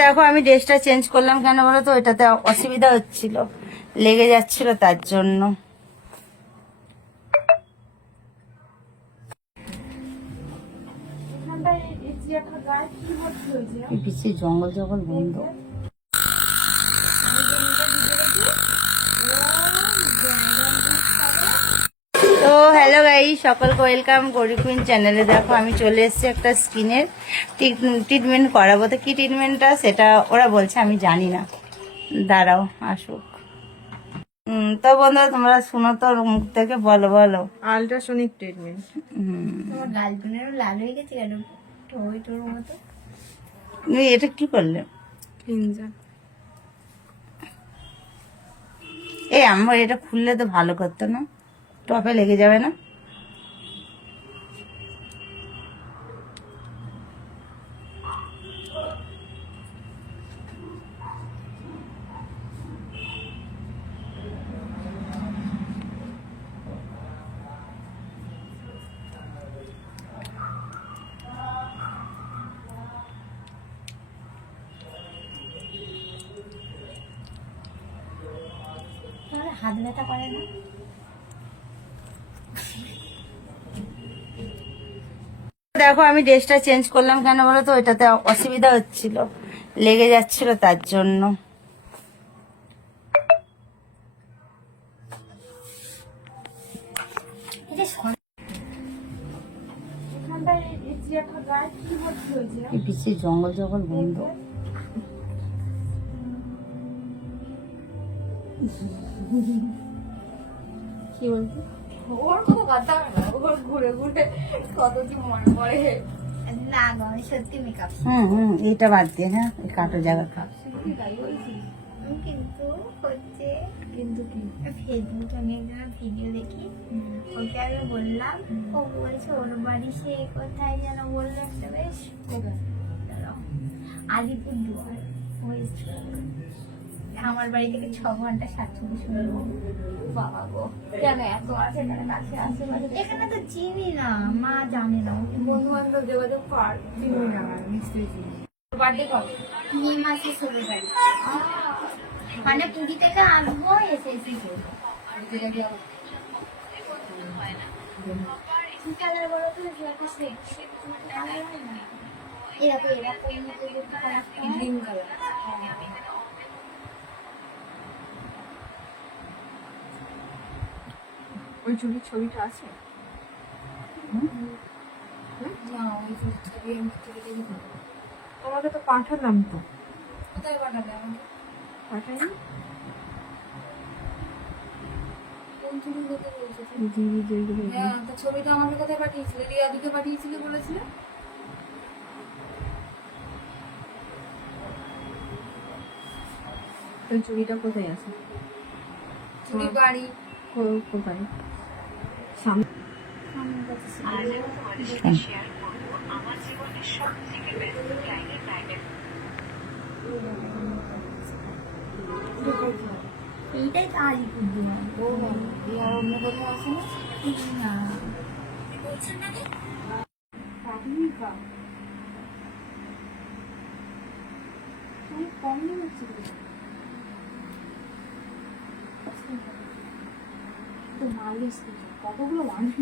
দেখো আমি ড্রেসটা চেঞ্জ করলাম কেন বলো তো, ওইটাতে অসুবিধা হচ্ছিল, লেগে যাচ্ছিল তার জন্য। বেশি জঙ্গল জঙ্গল বন্ধ। তো হ্যালো গাইস, সকলকে ওয়েলকাম গৌরী কুইন চ্যানেলে। দেখো আমি চলে এসেছি একটা স্কিনের ট্রিটমেন্ট করাবো। তো কি ট্রিটমেন্টটা সেটা ওরা বলছে, আমি জানি না, দাঁড়াও আসুক। তো বন্ধুরা তোমরা শুনো তো, মুখ থেকে বলো বলো। Ultrasonic treatment. তোমার গালগুনেরও লাল হয়ে গেছে কেন? ঠোঁই তোর মতো। তুমি এটা কি করলে? ক্লিনজার। এই আমার এটা খুললে তো ভালো করতো না, টপে লেগে যাবে না? তোমার হাত ব্যথা করে না? দেখো আমি ড্রেসটা চেঞ্জ করলাম কেন বলো তো, ওইটাতে অসুবিধা হচ্ছিল, লেগে যাচ্ছিল তার জন্য। বেশি জঙ্গল জঙ্গল বন্ধ। কি বলছি? ওর কোনো কথা না, ওর ঘুরে ঘুরে কত কি মনে পড়ে। না গো, আমি সত্যি মেকআপ এইটা বাদ দিয়ে, হ্যাঁ এই কাটো জায়গা খা। কিন্তু হচ্ছে, কিন্তু কি ফেসবুকে আমি একজন ভিডিও দেখি, ওকে আমি বললাম, ও বলছে ওর বাড়ি সে কোথায় যেন বললো একটা, বেশ আলিপুরদুয়ার ওয়েস্ট বেঙ্গল। আমার বাড়ি থেকে 6 ঘন্টা 47 মিনিট। বাবা গো, কেন এত আছে এখানে কাছে আশেপাশে? এখানে তো চিনি না, মা জানে না, বন্ধু বান্ধব যোগাযোগ কর, চিনি না নিশ্চয়ই চিনি। বার্থডে কবে? মে মাসে 16 তারিখ। মানে পুরী থেকে আসবো, এসে করবো। কি কালার বলো তো? এরকম গ্রিন কালার। ওই ছবিটা আছে না, ওই ছবি আমি থেকে দেখি। তোমাকে তো পাঠালাম তো। কোথায় পাঠাবে আমাকে? পাঠাইনি? কোন ছবি দেখতে বলছো? দিদি যেগুলো হ্যাঁ, তো ছবিটা আমাকে কোথায় পাঠিয়েছিলে? রিয়াদিকে পাঠিয়েছিলে বলেছিলে। ওই চুড়িটা কোথায় আছে? চুরি বাড়ি কোথায়? সামনে। এইটাই তো আলিপুরদুয়ার। ও আর অন্য কোথাও আছে না? না বলছেন না যে কম হচ্ছে তো মালিশ কতগুলো মানুষ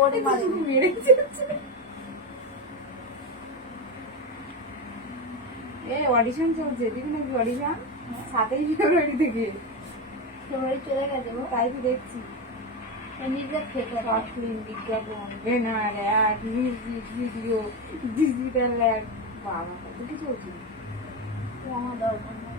ওরে মেরেছে। অডিশন চলছে, দিবি নাকি অডিশন? 7ই ফেব্রুয়ারি থেকে। ফেব্রুয়ারি চলে গেছে গো। তাই তো দেখছি। নিজের থেকে বিজ্ঞাপন, banner, ad, music video, digital ad, বাবা কত কিছু হচ্ছে। আমার দরকার নেই।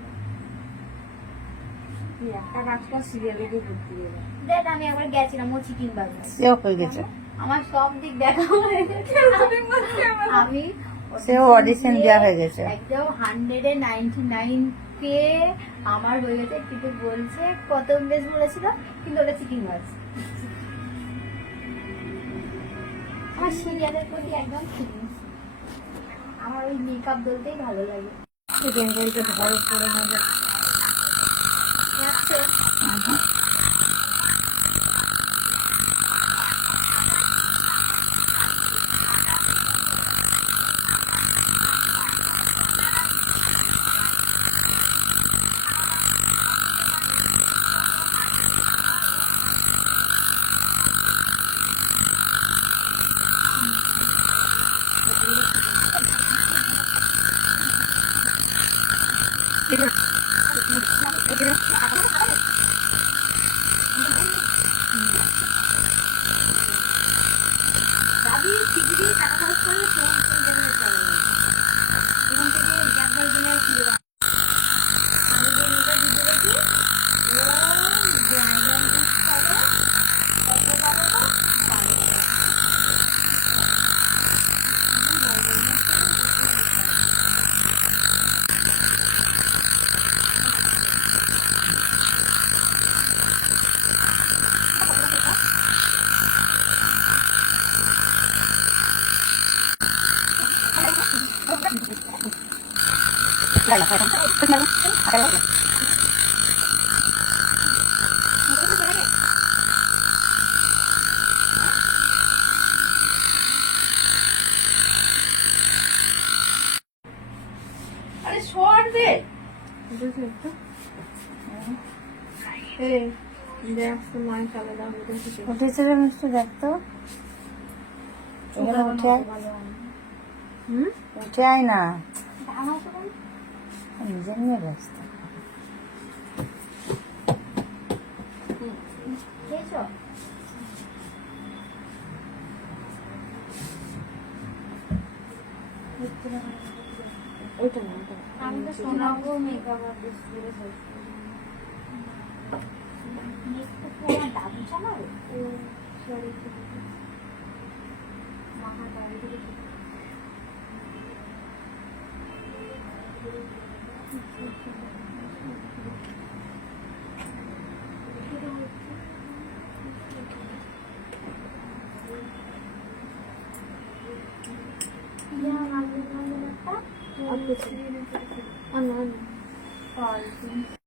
তুই একটা কাজটা সিরিয়ালে গিয়ে ভর্তি হয়ে দেখ, আমি একবার গেছিলাম ও চিকেন বাজার, সেও হয়ে গেছে, আমার সব দিক দেখা হয়ে গেছে। আমি সেও অডিশন দেওয়া হয়ে গেছে। একদম 199 কে আমার হয়ে গেছে। কিন্তু বলছে কত বেশ বলেছিল, কিন্তু ওটা চিকেন মাছ। আমার সিরিয়ালের প্রতি একদম ফিলিংস। আমার ওই মেকআপ বলতেই ভালো লাগে। ধরো করে না যাচ্ছে। দাদি টিকিট টাকা খরচ করলে ফোন চলে যাবে এখান থেকে একবার দিনে ফিরে আমি যে নিজে দিতে দেখি ও জ্ঞান কত পাবো তো আরে শর্ট দে। বুঝলি তো? এই দেখ তো মায়ের খাবে দাও বুঝেছি উঠেছে রে মিষ্টি, দেখ তো এখানে উঠে আয়, হুম উঠে আয় না, আমার তো নিজের নিয়ে ব্যস্ত। খেয়েছো ওইটা না ওটা আমি তো শোনাবো মেকআপ আর্টিস্ট করে আমার দাদু জানাবে ও সরি মাহা বাড়ি থেকে আর কিছু না না